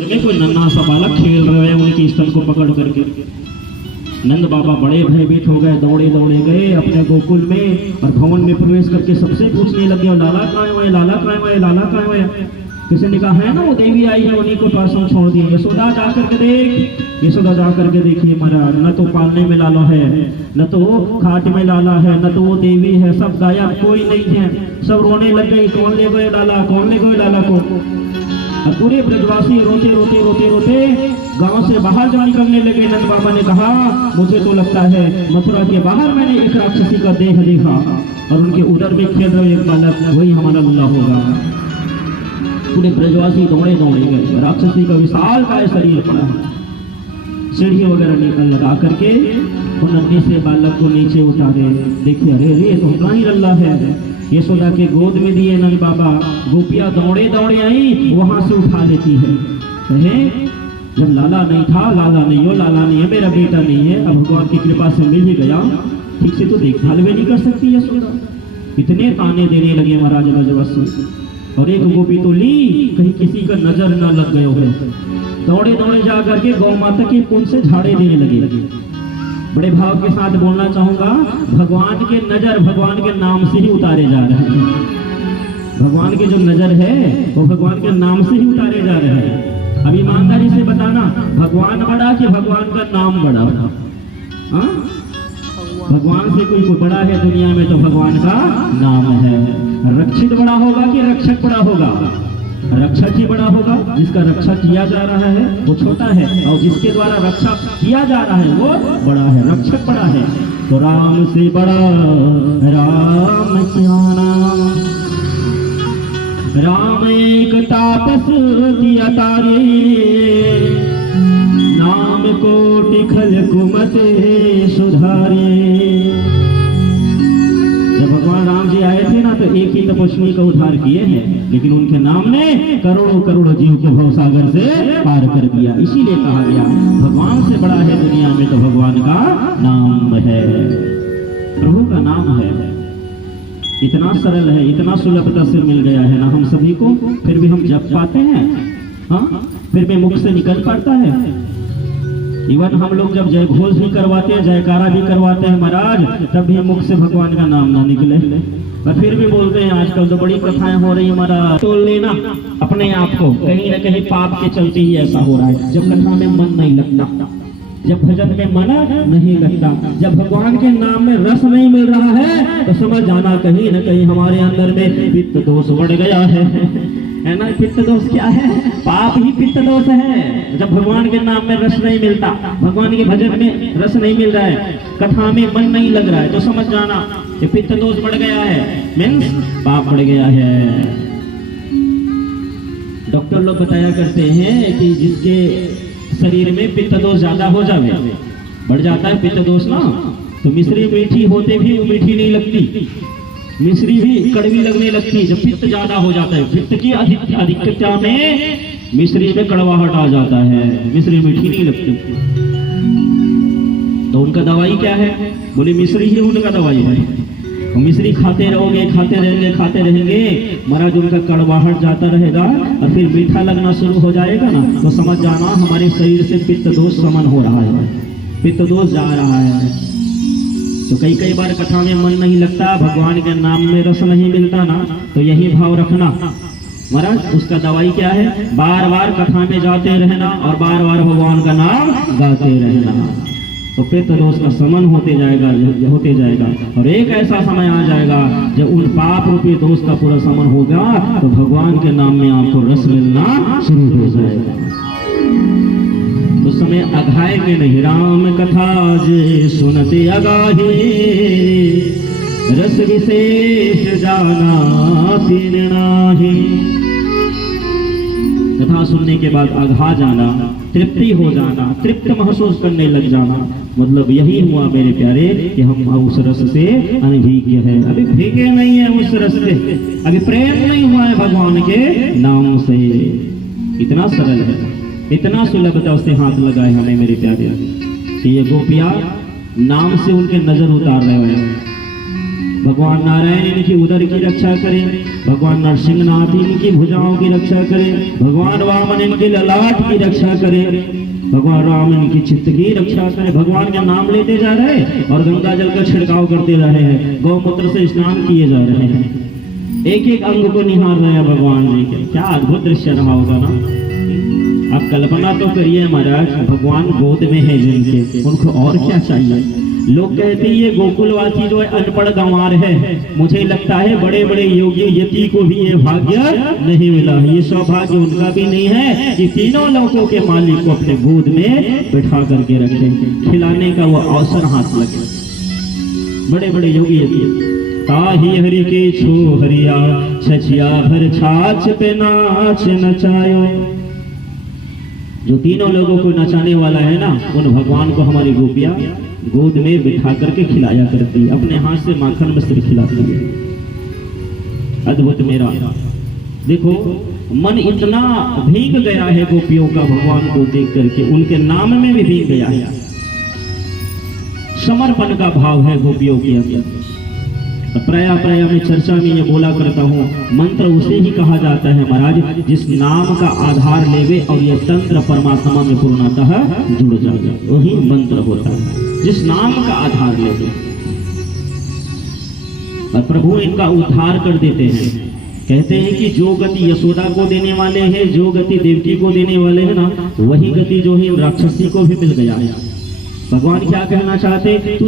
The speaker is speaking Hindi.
कोई नन्हा सा बालक खेल रहे हैं उनकी स्तन को पकड़ करके। नंद बाबा बड़े भयभीत हो गए, दौड़े दौड़े गए अपने गोकुल में और भवन में प्रवेश करके सबसे पूछने लगे, लाला कहाँ है, लाला कहाँ है, लाला कहाँ है। किसी ने कहा है ना वो देवी आई है, उन्हीं को पास हम छोड़ दिए। यशोदा जा करके देख, यशोदा जा करके देखिए महाराज, न तो पालने में लाला है, न तो खाट में लाला है, न तो वो देवी है, सब गायब, कोई नहीं है। सब रोने लग गए, कौन ले गए लाला, कौन ले गए लाला को। और पूरे ब्रजवासी रोते रोते रोते रोते गांव से बाहर जा निकलने लगे। नंद बाबा ने कहा, मुझे तो लगता है मथुरा के बाहर मैंने एक राक्षसी का देह देखा और उनके उदर में खेल रहे एक बालक, वही हमारा लल्ला होगा। पूरे ब्रजवासी दौड़े दौड़े गए, राक्षसी का विशाल काय शरीर पड़ा है, सीढ़ी वगैरह निकल लगा करके उन नन्हे से बालक को नीचे उतारे। देखिए अरे रे तो उतना ही लल्ला है। यशोदा के गोद में दिए नंद बाबा, गोपियां दौड़े दौड़े आई, वहां से उठा लेती है। जब लाला नहीं था, लाला नहीं हो, लाला नहीं है, मेरा बेटा नहीं है, अब भगवान की कृपा से मिल ही गया, ठीक से तो देखभाल भी नहीं कर सकती यशोदा। इतने ताने देने लगे महाराज ब्रजवासी। और एक गोपी तो ली, कहीं किसी का नजर न लग गए हुए, दौड़े दौड़े जा करके गौ माता के पुंज से झाड़े देने लगे। बड़े भाव के साथ बोलना चाहूंगा, भगवान के नजर भगवान के नाम से ही उतारे जा रहे हैं। भगवान के जो नजर है वो भगवान के नाम से ही उतारे जा रहे हैं। अब ईमानदारी से बताना, भगवान बड़ा कि भगवान का नाम बड़ा? हाँ, भगवान से कोई बड़ा है दुनिया में तो भगवान का नाम है। रक्षित बड़ा होगा कि रक्षक बड़ा होगा? रक्षक ही बड़ा होगा। जिसका रक्षा किया जा रहा है वो छोटा है, और जिसके द्वारा रक्षा किया जा रहा है वो बड़ा है, रक्षक बड़ा है। तो राम से बड़ा राम क्या नाम, राम एक तापस किया तारे, नाम कोटि खल कुमते सुधारे। जब भगवान राम जी आए थे ना तो एक ही तपस्वी का उद्धार किए हैं, लेकिन उनके नाम ने करोड़ों करोड़ों जीव के भवसागर से पार कर दिया। इसीलिए कहा गया भगवान से बड़ा है दुनिया में तो भगवान का नाम है, प्रभु का नाम है। इतना सरल है, इतना सुलभता से मिल गया है ना हम सभी को, फिर भी हम जप पाते हैं? हाँ, फिर भी मुख से निकल पाता है? इवन हम लोग जब जय घोष भी करवाते हैं, जयकारा भी करवाते हैं महाराज, तब भी मुख से भगवान का नाम ना निकले, और फिर भी बोलते हैं। आजकल तो बड़ी कथाएं हो रही है महाराज, तोल लेना अपने आप को, कहीं न कहीं पाप के चलते ही ऐसा हो रहा है। जब कथा में मन नहीं लगता, जब भजन में मन नहीं लगता, जब भगवान के नाम में रस नहीं मिल रहा है, तो समझ जाना कहीं न कहीं हमारे अंदर में पित्त दोष बढ़ गया है ना। पित्त दोष क्या है? पाप ही पित्त दोष है। जब भगवान के नाम में रस नहीं मिलता, भगवान के भजन में रस नहीं मिल रहा है, कथा में मन नहीं लग रहा है, तो समझ जाना ये पित्त दोष बढ़ गया है, मीन्स पाप बढ़ गया है। डॉक्टर लोग बताया करते हैं कि जिसके शरीर में पित्त दोष ज्यादा हो जाए, बढ़ जाता है पित्त दोष ना, तो मिश्री मीठी होते भी वो मीठी नहीं लगती, मिश्री भी कड़वी लगने लगती। जब पित्त ज्यादा हो जाता है, पित्त की अधिकता में मिश्री में कड़वाहट आ जाता है, मिश्री मीठी नहीं लगती। तो उनका दवाई क्या है? बोले मिश्री ही उनका दवाई है। मिश्री खाते रहोगे, खाते रहेंगे, खाते रहेंगे महाराज, उनका कड़वाहट जाता रहेगा और फिर मीठा लगना शुरू हो जाएगा ना, तो समझ जाना हमारे शरीर से पित्त दोष समन हो रहा है, पित्त दोष जा रहा है। तो कई बार कथा में मन नहीं लगता, भगवान के नाम में रस नहीं मिलता ना, तो यही भाव रखना महाराज। उसका दवाई क्या है? बार बार कथा में जाते रहना और बार बार भगवान का नाम गाते रहना, तो पित्त दोष का समन होते जाएगा। और एक ऐसा समय आ जाएगा जब उन पाप रूपी दोष का पूरा समन होगा, तो भगवान के नाम में आपको रस मिलना शुरू हो जाएगा। उस समय अघाएंगे नहीं। राम कथा जे सुनते अगाहे, रस विशेष जाना तीन नाहि। कथा सुनने के बाद अघा जाना, तृप्ति हो जाना, तृप्त महसूस करने लग जाना, मतलब यही हुआ मेरे प्यारे कि हम उस रस से अनभिज्ञ है। अभी भीगे नहीं है उस रस से, अभी प्रेम नहीं हुआ है भगवान के नाम से। इतना सरल है, इतना सुलभता उससे हाथ लगाए हमें मेरे प्यारे कि ये गोपियां नाम से उनके नजर उतार रहे हैं। भगवान नारायण इनकी उदर की रक्षा करें, भगवान नरसिंहनाथ इनकी भुजाओं की रक्षा करें, भगवान वामन इनके ललाट की रक्षा करें, भगवान राम इनकी चित्त की रक्षा करें। भगवान का नाम लेते जा रहे हैं और गंगा जल का छिड़काव करते जा रहे हैं, गौमूत्र से स्नान किए जा रहे हैं, एक एक अंग को निहार रहे हैं भगवान जी के। क्या अद्भुत दृश्य रहा होगा ना। आप कल्पना तो करिए महाराज, भगवान गोद में है जिनके, उनको और क्या चाहिए। लोग कहते हैं ये गोकुलवासी जो है अनपढ़ गंवार है। मुझे लगता है बड़े बड़े योगी यति को भी ये भाग्य नहीं मिला, ये सौभाग्य उनका भी नहीं है कि तीनों लोगों के मालिक को अपने गोद में बिठा करके रखे, खिलाने का वो अवसर हाथ लगे। बड़े बड़े योगी यति ताही हरि के छो हरिया, छछिया भर छाछ पे नाच नचायो। जो तीनों लोगों को नचाने वाला है ना, उन भगवान को हमारी गोपियां गोद में बिठा करके खिलाया करती है, अपने हाथ से माखन मिश्री खिलाती है। अद्भुत मेरा देखो, मन इतना भीग गया है गोपियों का भगवान को देख करके, उनके नाम में भी भीग गया है। समर्पण का भाव है गोपियों के अंदर। प्रया प्रया में चर्चा में ये बोला करता हूँ, मंत्र उसे ही कहा जाता है महाराज जिस नाम का आधार लेवे और ये तंत्र परमात्मा में पूर्णतः जुड़ जाए, वही मंत्र होता है जिस नाम का आधार लेवे। और प्रभु इनका उद्धार कर देते हैं। कहते हैं कि जो गति यशोदा को देने वाले हैं, जो गति देवकी को देने वाले हैं ना, वही गति जो है राक्षसी को भी मिल गया है। भगवान क्या कहना चाहते, तू